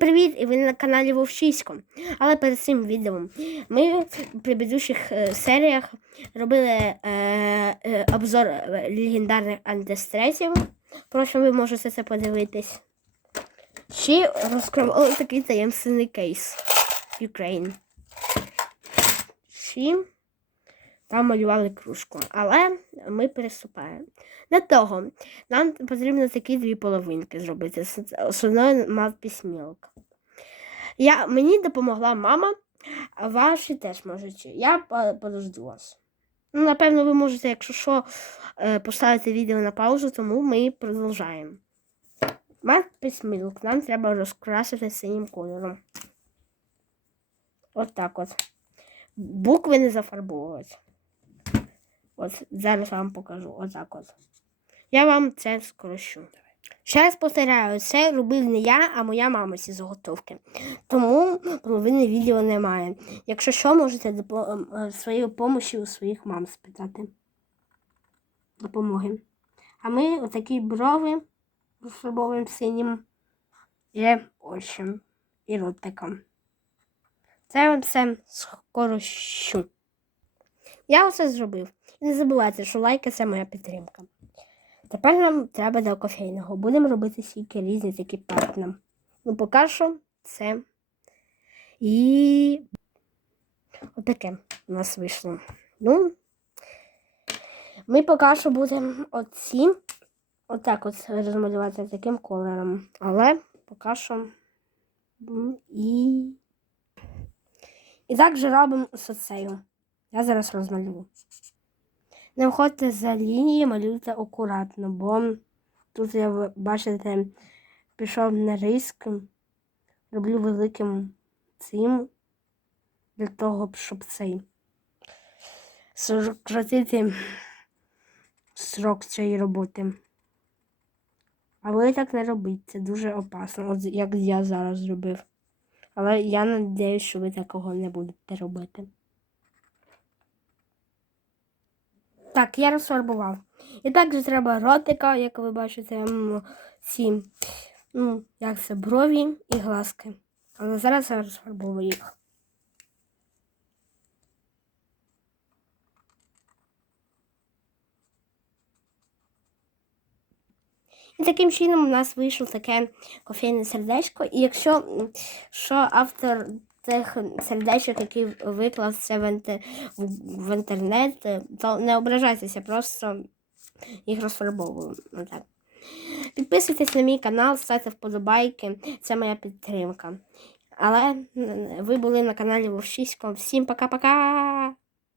Привіт! І ви на каналі Вовчисько. Але перед цим відео ми в предыдущих е, серіях робили е, е, обзор е, легендарних антистресів. Прошу, ви можете це подивитись. Ще розкривали такий таємний кейс Ukraine. Ще там малювали кружку. Але ми переступаємо. Для того нам потрібно такі дві половинки зробити. З мав письмілок. Я, мені допомогла мама, а ваші теж можете. Я подожду вас. Ну, напевно, ви можете, якщо що, е, поставити відео на паузу, тому ми продовжаємо. Письмілок, нам треба розкрасити синім кольором. От так от. Букви не зафарбовувати. От зараз вам покажу. Отак от. Я вам це скорощу. Ще раз повторяю, це робив не я, а моя мама ці заготовки. Тому половини відео немає. Якщо що, можете допо- е, своєї у своїх мам спитати. Допомоги. А ми отакі брови розфарбовуємо синім і очі, і ротиком. Це вам все скорощу. Я все зробив. І не забувайте, що лайки це моя підтримка. Тепер нам треба до кофейного. Будемо робити стільки різні такі патна. Ну, поки що це. І отаке у нас вийшло. Ну, ми поки що будемо оці отак от розмалювати таким кольором. Але поки що і. І так же робимо з оцею. Я зараз розмалюю. Не входьте за лінії, малюйте акуратно, бо тут я бачите, пішов на риск, роблю великим цим для того, щоб цей сократити срок цієї роботи. А ви так не робіть, це дуже опасно, от як я зараз зробив. Але я надіюсь, що ви такого не будете робити. Так, я розфарбував. І також треба ротика, як ви бачите, ці, ну, як це, брові і глазки. Але зараз я розфарбовую їх. І таким чином у нас вийшло таке кофейне сердечко. І якщо що автор тих сердечок, які виклав в, в- інтернет, е, то не ображайтеся, просто їх розфарбовую. Підписуйтесь на мій канал, ставте вподобайки, це моя підтримка. Але ви були на каналі Вовчисько. Всім пока-пока!